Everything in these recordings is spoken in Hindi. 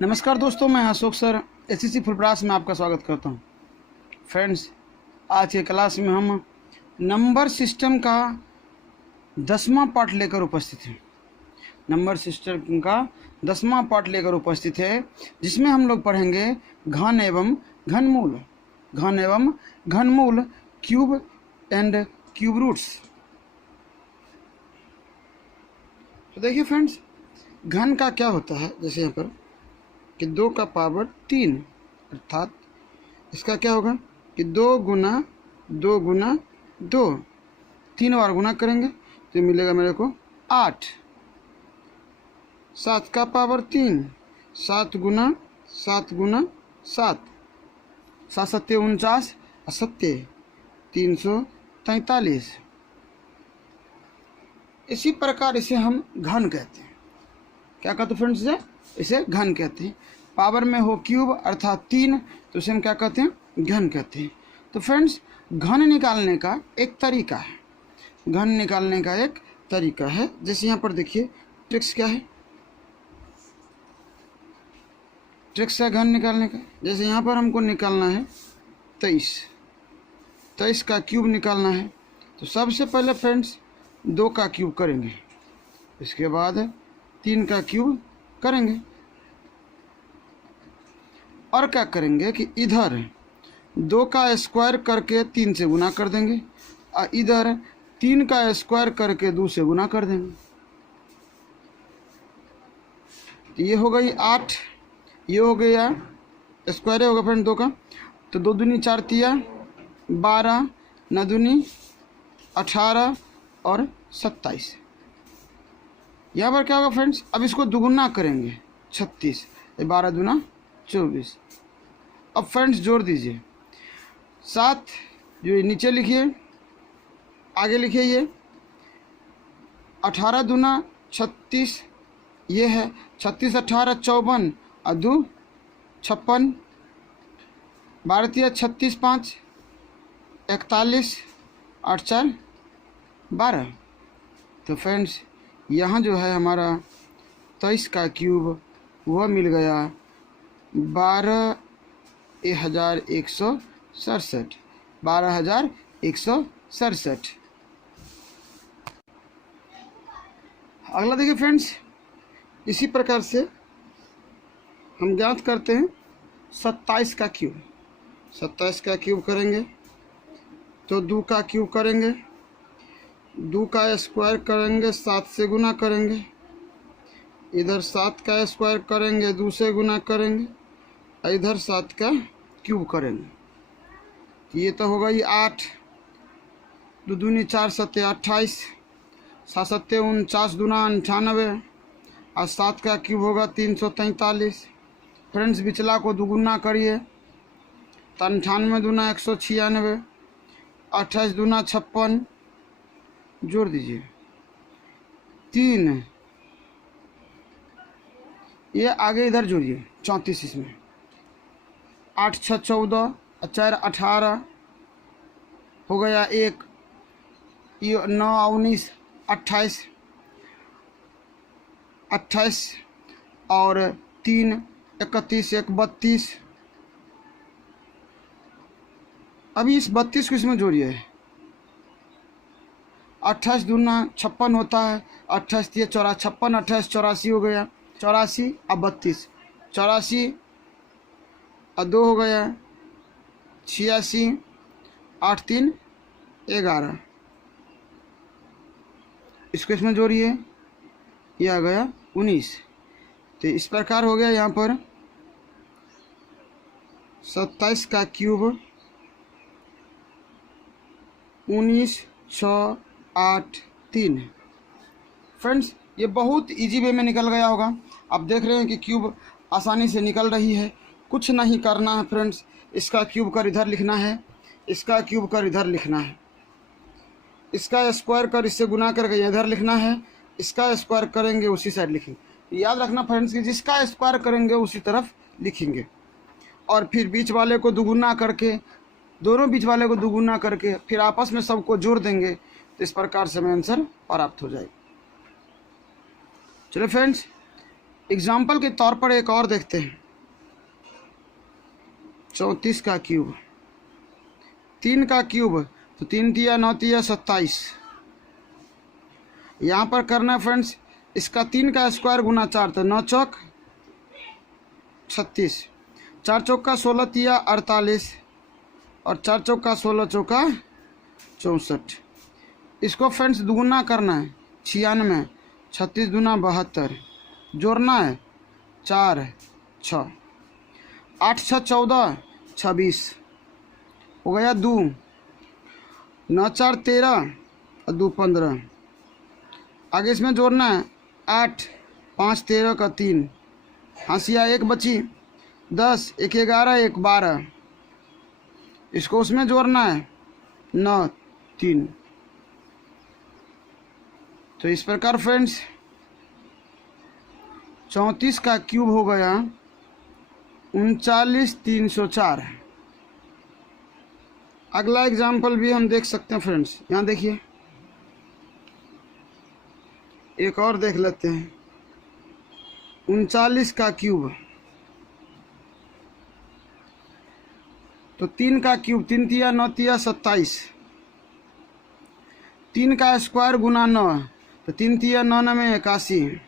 नमस्कार दोस्तों, मैं अशोक सर एसएससी फुलपरास में आपका स्वागत करता हूं। फ्रेंड्स, आज के क्लास में हम नंबर सिस्टम का 10वां पार्ट लेकर उपस्थित हैं। नंबर सिस्टम का 10वां पार्ट लेकर उपस्थित है, जिसमें हम लोग पढ़ेंगे घन एवं घनमूल, घन एवं घनमूल, क्यूब एंड क्यूब रूट्स। तो देखिए फ्रेंड्स, घन का क्या होता है, जैसे यहाँ पर कि 2 का पावर 3, अर्थात इसका क्या होगा कि 2 गुना 2 गुना 2, 3 बार गुना करेंगे तो मिलेगा मेरे को 8। 7 का पावर 3, 7 गुना 7 गुना 7, 7 सत्ते 49, 343। इसी प्रकार इसे हम घन कहते हैं। क्या कहते हैं फ्रेंड्स? इसे घन कहते हैं। पावर में हो क्यूब अर्थात 3, तो इसे हम क्या कहते हैं? घन कहते हैं। तो फ्रेंड्स, घन निकालने का एक तरीका है, घन निकालने का एक तरीका है। जैसे यहाँ पर देखिए ट्रिक्स क्या है, ट्रिक्स है घन निकालने का। जैसे यहाँ पर हमको निकालना है 23 का क्यूब निकालना है, तो सबसे पहले फ्रेंड्स 2 का क्यूब करेंगे, इसके बाद 3 का क्यूब करेंगे, और क्या करेंगे कि इधर 2 का स्क्वायर करके 3 से गुना कर देंगे, और इधर 3 का स्क्वायर करके 2 से गुना कर देंगे। ये हो गई 8, ये हो गया स्क्वायर होगा फ्रेंड 2 का, तो 2 दूनी 4 तिया 12, 9 दूनी 18 और 27। यहाँ पर क्या होगा फ्रेंड्स, अब इसको दुगुना करेंगे 36, 12 दूना 24। अब फ्रेंड्स जोड़ दीजिए 7, जो नीचे लिखिए, आगे लिखिए ये 18 दूना 36, ये है 36 18 54 और 2 56, 12 36 5 41 8 4 12। तो फ्रेंड्स, यहाँ जो है हमारा 23 का क्यूब वह मिल गया 12,167। अगला देखिए फ्रेंड्स, इसी प्रकार से हम ज्ञात करते हैं 27 का क्यूब। 27 का क्यूब करेंगे तो 2 का क्यूब करेंगे, 2 का स्क्वायर करेंगे 7 से गुना करेंगे, इधर 7 का स्क्वायर करेंगे 2 से गुना करेंगे, इधर 7 का क्यूब करेंगे। ये तो होगा ये 8, 2 दूनी 4 सत्ते 28, 7 सत्ते 49 दूना 98, और 7 का क्यूब होगा 343। फ्रेंड्स, बिचला को दुगुना करिए तो 98 दूना 196, 28 दूना 56, जोड़ दीजिए 3, ये आगे इधर जोड़िए 34, इसमें 8 6 14 और 4 18 हो गया 1, ये 9 19 28 28 और 3 31 1 32। अभी इस 32 को इसमें जोड़िए, 28 दूना 56 होता है, 28 3 54, 28 84 हो गया, 84 और 32, 84 और 2 हो गया 86, 8 3 11। इसको इसमें जोड़िए, ये आ गया 19। तो इस प्रकार हो गया यहाँ पर 27 का क्यूब 19 6 8 3। फ्रेंड्स, ये बहुत इजी वे में निकल गया होगा। आप देख रहे हैं कि क्यूब आसानी से निकल रही है, कुछ नहीं करना है फ्रेंड्स। इसका क्यूब कर इधर लिखना है, इसका क्यूब कर इधर लिखना है, इसका स्क्वायर कर इससे गुना करके इधर लिखना है, इसका स्क्वायर करेंगे उसी साइड लिखेंगे। याद रखना फ्रेंड्स कि जिसका स्क्वायर करेंगे उसी तरफ लिखेंगे, और फिर बीच वाले को दुगुना करके, दोनों बीच वाले को दुगुना करके फिर आपस में सबको जोड़ देंगे, तो इस प्रकार से हमें आंसर प्राप्त हो जाएगा। चलो फ्रेंड्स, एग्जाम्पल के तौर पर एक और देखते हैं। 34 का क्यूब, 3 का क्यूब तो 3 तिया 9 तिया 27। यहाँ पर करना है फ्रेंड्स, इसका 3 का स्क्वायर गुना 4 तो 9 चौक 36, 4 चौका 16 तिया 48 और 4 चौका 16 चौका 64। इसको फ्रेंड्स दुगुना करना है 96, 36 दूना 72, जोड़ना है 4 6, 8 6 14 26 हो गया 2, 9 4 13 और 2 15। आगे इसमें जोड़ना है 8 5 13 का 3, हाशिया 1 बची 10, 1 11 1 12। इसको उसमें जोड़ना है 9 3। तो इस प्रकार फ्रेंड्स 34 का क्यूब हो गया 39304। अगला एग्जाम्पल भी हम देख सकते हैं फ्रेंड्स। यहाँ देखिए, एक और देख लेते हैं। 39 का क्यूब तो 3 का क्यूब 3 तिया 9 तिया 27, 3 का स्क्वायर गुना 9 तो 3 तिया 9 9 में 81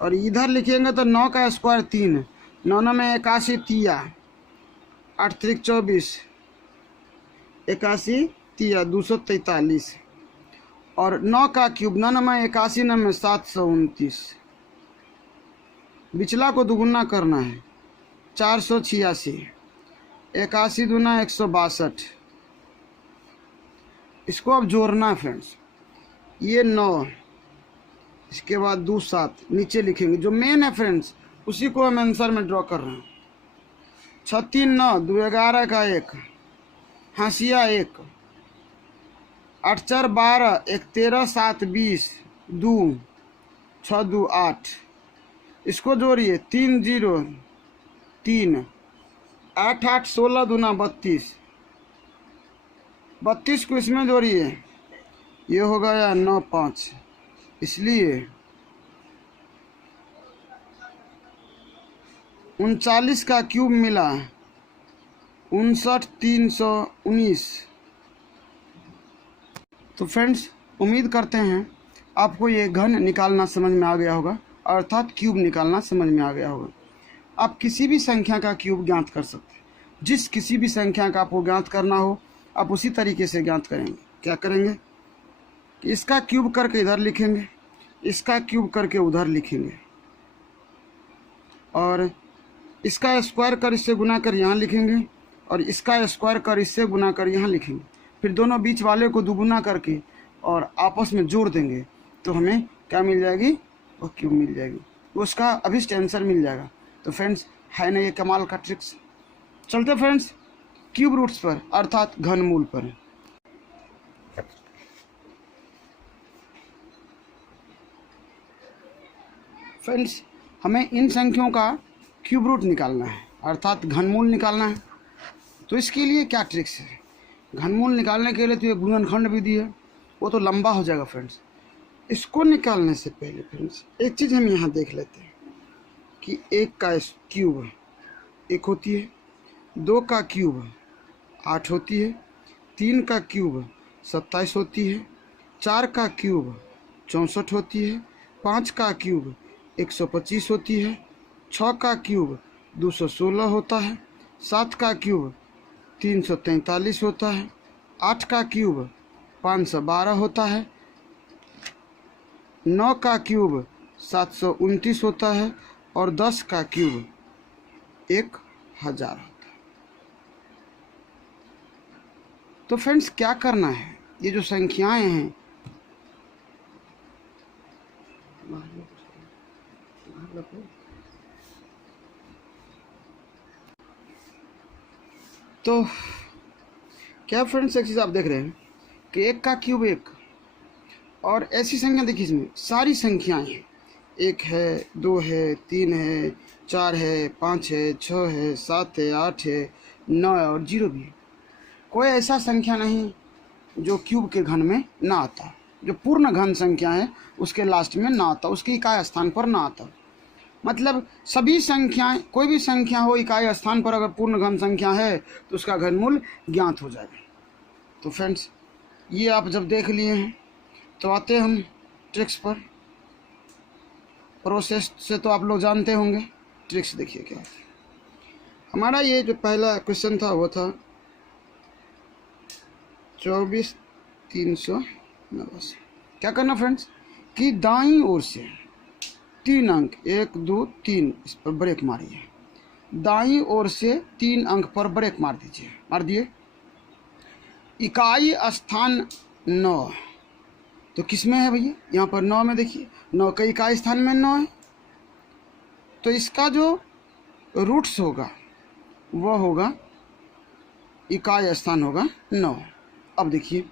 और इधर लिखेंगे तो 9 का स्क्वायर 3, 9 9 में 81 तिया 8 3 24, 81 तिया 243 और 9 का क्यूब 9 9 में 81 9 में 729। बिचला को दुगुना करना है 486, 81 दूना 162। इसको अब जोड़ना है फ्रेंड्स, ये 9, इसके बाद 2 7 नीचे लिखेंगे जो मेन है फ्रेंड्स, उसी को हम आंसर में ड्रॉ कर रहे हैं। 6 3 9 2 11 का 1, हाशिया 1, 8 4 12 1 13 7 20 2 6 2 8। इसको जोड़िए 3 0 3, 8 8 16 दूना 32, 32 को इसमें जोड़िए, ये हो गया 9 5। इसलिए 39 का क्यूब मिला 59319। तो फ्रेंड्स उम्मीद करते हैं आपको ये घन निकालना समझ में आ गया होगा, अर्थात क्यूब निकालना समझ में आ गया होगा। आप किसी भी संख्या का क्यूब ज्ञात कर सकते हैं। जिस किसी भी संख्या का आपको ज्ञात करना हो आप उसी तरीके से ज्ञात करेंगे। क्या करेंगे कि इसका क्यूब करके इधर लिखेंगे, इसका क्यूब करके उधर लिखेंगे और इसका स्क्वायर कर इससे गुना कर यहाँ लिखेंगे और इसका स्क्वायर कर इससे गुना कर यहाँ लिखेंगे। फिर दोनों बीच वाले को दुगुना करके और आपस में जोड़ देंगे तो हमें क्या मिल जाएगी, वो क्यूब मिल जाएगी, उसका अभिष्ट आंसर मिल जाएगा। तो फ्रेंड्स है ना ये कमाल का ट्रिक्स। चलते फ्रेंड्स क्यूब रूट्स पर अर्थात घनमूल पर। फ्रेंड्स हमें इन संख्याओं का क्यूब रूट निकालना है अर्थात घनमूल निकालना है। तो इसके लिए क्या ट्रिक्स है, घनमूल निकालने के लिए तो ये गुणनखंड विधि है, वो तो लंबा हो जाएगा फ्रेंड्स। इसको निकालने से पहले फ्रेंड्स एक चीज़ हम यहाँ देख लेते हैं कि 1 का क्यूब 1 होती है, 2 का क्यूब 8 होती है, 3 का क्यूब 27 होती है, 4 का क्यूब 64 होती है, 5 का क्यूब 125 होती है, 6 का क्यूब 216 होता है, 7 का क्यूब 343 होता है, 8 का क्यूब 512 होता है, 9 का क्यूब 729 होता है और 10 का क्यूब 1000 होता है। तो फ्रेंड्स क्या करना है, ये जो संख्याएं हैं तो क्या फ्रेंड्स एक चीज़ आप देख रहे हैं कि 1 का क्यूब 1 और ऐसी संख्या देखिए, इसमें सारी संख्याएं हैं, 1 है 2 है 3 है 4 है 5 है 6 है 7 है 8 है 9 है और 0 भी है। कोई ऐसा संख्या नहीं जो क्यूब के घन में ना आता, जो पूर्ण घन संख्या है उसके लास्ट में ना आता, उसके इकाई स्थान पर ना आता। मतलब सभी संख्याएं, कोई भी संख्या हो इकाई स्थान पर अगर पूर्ण घन संख्या है तो उसका घनमूल ज्ञात हो जाएगा। तो फ्रेंड्स ये आप जब देख लिए हैं तो आते हैं हम ट्रिक्स पर। प्रोसेस से तो आप लोग जानते होंगे, ट्रिक्स देखिए क्या है। हमारा ये जो पहला क्वेश्चन था वो था 24,389। क्या करना फ्रेंड्स कि दाईं ओर से 3 अंक 1 2 3 इस पर ब्रेक मारिए। दाईं ओर से 3 अंक पर ब्रेक मार दीजिए, मार दिए। इकाई स्थान 9 तो किस में है भैया, यहाँ पर 9 में देखिए, 9 का इकाई स्थान में 9 है, तो इसका जो रूट्स होगा वह होगा, इकाई स्थान होगा 9। अब देखिए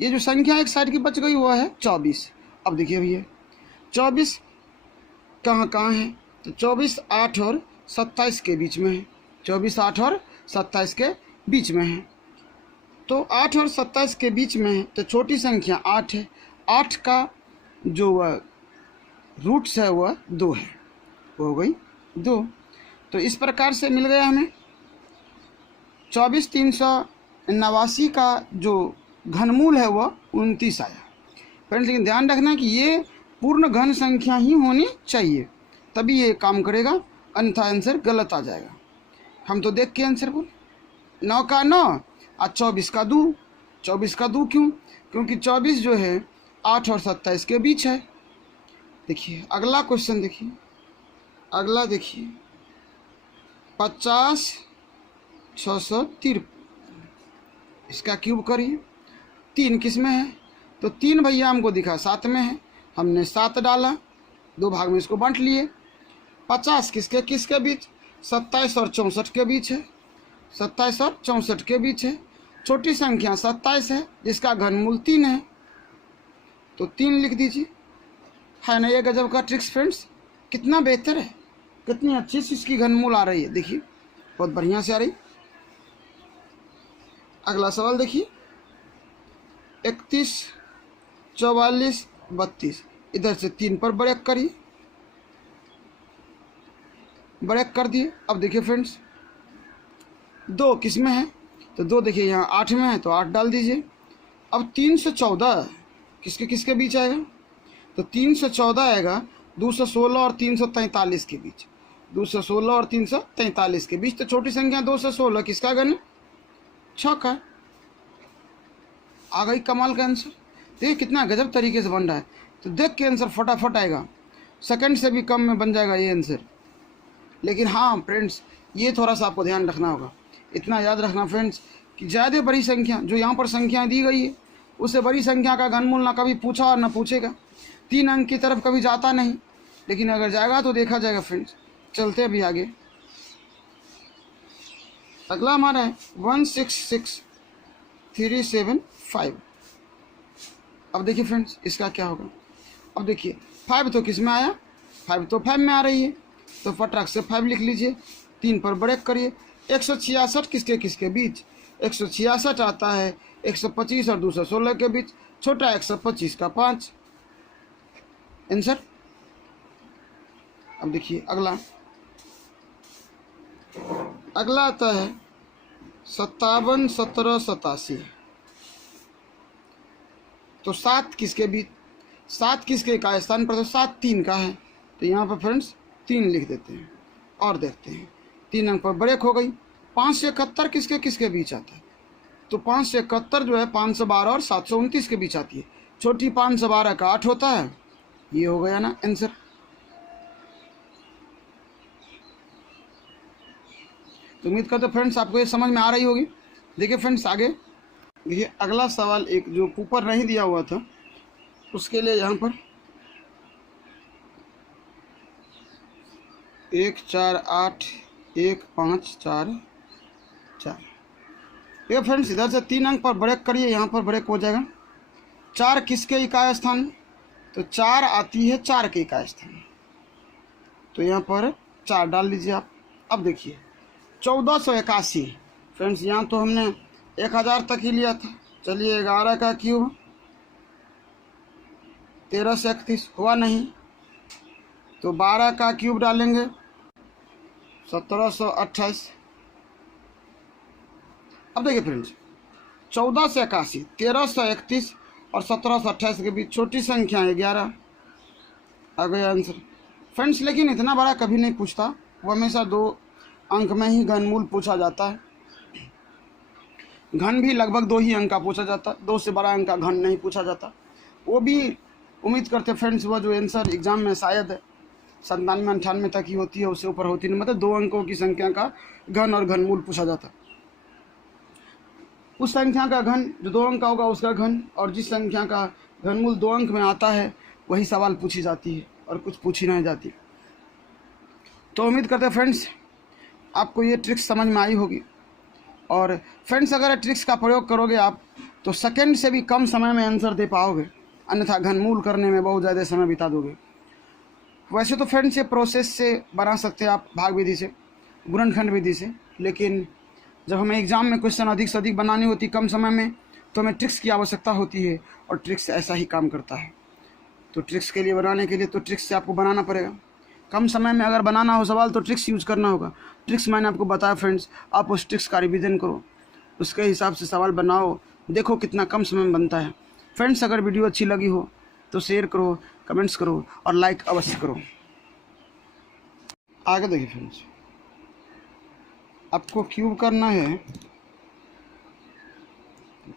ये जो संख्या एक साइड की बच गई वह है 24। अब देखिए भैया 24 कहाँ कहाँ है, तो 24 8 और 27 के बीच में है। 24 8 और 27 के बीच में है, तो 8 और 27 के बीच में है, तो छोटी संख्या 8 है। 8 का जो वह रूट्स है वह 2 है, वो हो गई 2। तो इस प्रकार से मिल गया हमें 24,389 का जो घनमूल है वह 29 आया। फ्रेंड्स लेकिन ध्यान रखना कि ये पूर्ण घन संख्या ही होनी चाहिए, तभी ये काम करेगा, अन्यथा आंसर गलत आ जाएगा। हम तो देख के आंसर बोल 9 का 9 और 24 का 2। 24 का 2 क्यों, क्योंकि 24 जो है 8 और 27 के बीच है। देखिए अगला क्वेश्चन देखिए, अगला देखिए 50,653, इसका क्यूब करिए। 3 किस में है, तो 3 भैया हमको दिखा 7 में है, हमने 7 डाला, 2 भाग में इसको बांट लिए। 50 किसके किसके बीच, 27 और 64 के बीच है। 27 और 64 के बीच है। छोटी संख्या 27 है जिसका घनमूल 3 है, तो 3 लिख दीजिए। है ना ये गजब का ट्रिक्स फ्रेंड्स, कितना बेहतर है, कितनी अच्छी सी इसकी घनमूल आ रही है, देखिए बहुत बढ़िया से आ रही। अगला सवाल देखिए 31 44 32, इधर से 3 पर ब्रेक करिए, ब्रेक कर दिए। अब देखिए फ्रेंड्स 2 किस में है, तो 2 देखिए यहाँ 8 में है, तो 8 डाल दीजिए। अब 3 से 14 किसके किसके बीच आएगा, तो 3 से 14 आएगा 216 और 343 के बीच। 216 और 343 के बीच, तो छोटी संख्या 2 से 16 किसका घन, 6 का। आ गई कमाल का आंसर। देखिए कितना गजब तरीके से बन रहा है, तो देख के आंसर फटाफट आएगा, सेकंड से भी कम में बन जाएगा ये आंसर। लेकिन हाँ फ्रेंड्स ये थोड़ा सा आपको ध्यान रखना होगा, इतना याद रखना फ्रेंड्स कि ज़्यादा बड़ी संख्या जो यहाँ पर संख्याएँ दी गई है उससे बड़ी संख्या का घनमूल ना कभी पूछा और ना पूछेगा। 3 अंक की तरफ कभी जाता नहीं, लेकिन अगर जाएगा तो देखा जाएगा फ्रेंड्स। चलते अभी आगे, अगला हमारा है 166375। अब देखिए फ्रेंड्स इसका क्या होगा। अब देखिए 5 तो किस में आया, 5 तो 5 में आ रही है, तो फटाक से 5 लिख लीजिए। 3 पर ब्रेक करिए। 166 किसके किसके बीच, 166 आता है 125 और 216 के बीच, छोटा 125 का 5 आंसर। अब देखिए अगला, अगला आता है 57 17 87, तो 7 किसके बीच, 7 किसके इकाई स्थान पर, तो 7 3 का है, तो यहाँ पर फ्रेंड्स 3 लिख देते हैं और देखते हैं। 3 अंक पर ब्रेक हो गई। 5 से 71 किसके किसके बीच आता है, तो 5 से 71 जो है 512 और 729 के बीच आती है। छोटी 512 का 8 होता है, ये हो गया ना आंसर। तो उम्मीद करते फ्रेंड्स आपको ये समझ में आ रही होगी। देखिए फ्रेंड्स आगे देखिए अगला सवाल, एक जो ऊपर नहीं दिया हुआ था उसके लिए यहाँ पर 1 4 8 1 5 4 4। ये फ्रेंड्स इधर से 3 अंक पर ब्रेक करिए, यहाँ पर ब्रेक हो जाएगा। 4 किसके इकाई स्थान, तो 4 आती है 4 के इकाई स्थान, तो यहाँ पर 4 डाल दीजिए आप। अब देखिए 1481 फ्रेंड्स, यहाँ तो हमने 1000 तक ही लिया था। चलिए 11 का क्यूब 13 से 31 हुआ नहीं, तो 12 का क्यूब डालेंगे 1728। अब देखिए फ्रेंड्स, 14 से 81, 1331 और 1728 के बीच छोटी संख्या है 11, आ गया आंसर फ्रेंड्स। लेकिन इतना बड़ा कभी नहीं पूछता, वो हमेशा 2 अंक में ही घनमूल पूछा जाता है। घन भी लगभग 2 ही अंक का पूछा जाता है, 2 से बड़ा अंक का घन नहीं पूछा जाता। वो भी उम्मीद करते फ्रेंड्स वो जो आंसर एग्जाम में शायद 97-98 तक ही होती है, उससे ऊपर होती नहीं, मतलब 2 अंकों की संख्या का घन और घनमूल पूछा जाता है। उस संख्या का घन जो 2 अंक का होगा उसका घन, और जिस संख्या का घनमूल 2 अंक में आता है वही सवाल पूछी जाती है और कुछ पूछी नहीं जाती। तो उम्मीद करते हैं फ्रेंड्स आपको ये ट्रिक्स समझ में आई होगी। और फ्रेंड्स अगर ट्रिक्स का प्रयोग करोगे आप तो सेकंड से भी कम समय में आंसर दे पाओगे, अन्यथा घनमूल करने में बहुत ज़्यादा समय बिता दोगे। वैसे तो फ्रेंड्स ये प्रोसेस से बना सकते हैं आप भाग विधि से, गुणनखंड विधि से, लेकिन जब हमें एग्ज़ाम में क्वेश्चन अधिक से अधिक बनानी होती कम समय में तो हमें ट्रिक्स की आवश्यकता होती है, और ट्रिक्स ऐसा ही काम करता है। तो ट्रिक्स के लिए बनाने के लिए तो ट्रिक्स से आपको बनाना पड़ेगा। कम समय में अगर बनाना हो सवाल तो ट्रिक्स यूज़ करना होगा। ट्रिक्स मैंने आपको बताया फ्रेंड्स, आप उस ट्रिक्स का रिवीजन करो, उसके हिसाब से सवाल बनाओ, देखो कितना कम समय में बनता है। फ्रेंड्स अगर वीडियो अच्छी लगी हो तो शेयर करो, कमेंट्स करो और लाइक अवश्य करो। आगे देखिए फ्रेंड्स, आपको क्यूब करना है,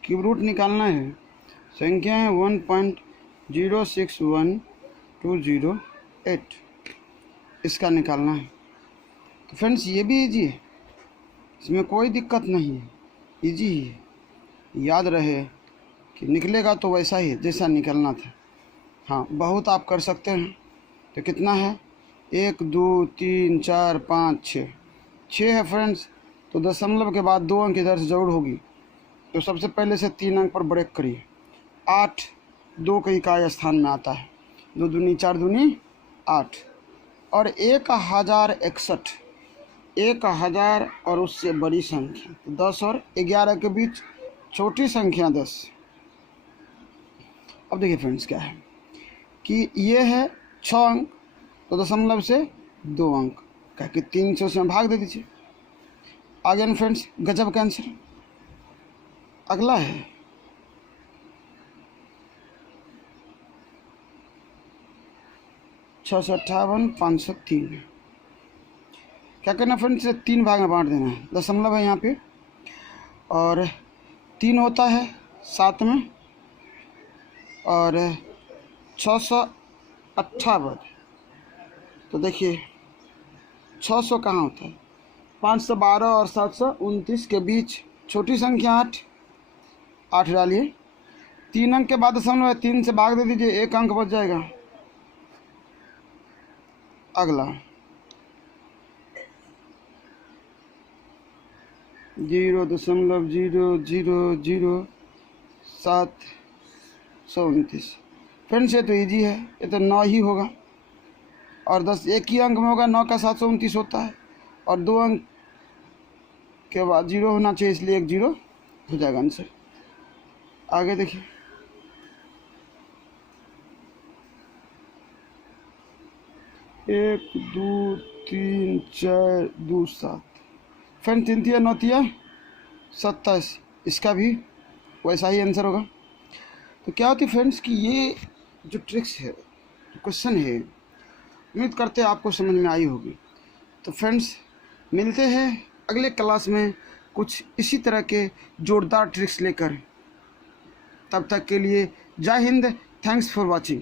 क्यूब रूट निकालना है। संख्या है 1.061208, इसका निकालना है। तो फ्रेंड्स ये भी इजी है, इसमें कोई दिक्कत नहीं है, इजी ही है। याद रहे कि निकलेगा तो वैसा ही जैसा निकलना था। हाँ बहुत आप कर सकते हैं। तो कितना है 1 2 3 4 5 6 है फ्रेंड्स। तो दशमलव के बाद 2 अंक इधर से जरूर होगी, तो सबसे पहले से 3 अंक पर ब्रेक करिए। 8 2 के इकाई स्थान में आता है, 2 दूनी 4 दूनी 8, और 1061, 1000 और उससे बड़ी संख्या 10 और 11 के बीच छोटी संख्या 10। अब देखिए फ्रेंड्स क्या है कि ये है 6 अंक, तो दशमलव से 2 अंक कह के 300 से भाग दे दीजिए। आगे ना फ्रेंड्स गजब का आंसर। अगला है 658 503। क्या करना फ्रेंड्स, 3 भाग में बांट देना है। दशमलव है यहाँ पे और 3 होता है 7 में, और 658। तो देखिए 600 कहाँ होता है, 512 और 729 के बीच छोटी संख्या 8 डालिए। 3 अंक के बाद दशमलव 3 से भाग दे दीजिए, 1 अंक बच जाएगा। अगला 0.000729। फ्रेंड्स ये तो इजी है, ये तो 9 ही होगा, और 10 एक ही अंक में होगा। 9 का 729 होता है, और 2 अंक के बाद 0 होना चाहिए, इसलिए 1 0 हो जाएगा आंसर। आगे देखिए 1 2 3 4 2 7। फ्रेंड 3 3 9 3 27, इसका भी वैसा ही आंसर होगा। तो क्या होती है फ्रेंड्स कि ये जो ट्रिक्स है, क्वेश्चन है, उम्मीद करते हैं आपको समझ में आई होगी। तो फ्रेंड्स मिलते हैं अगले क्लास में कुछ इसी तरह के जोरदार ट्रिक्स लेकर। तब तक के लिए जय हिंद, थैंक्स फॉर वॉचिंग।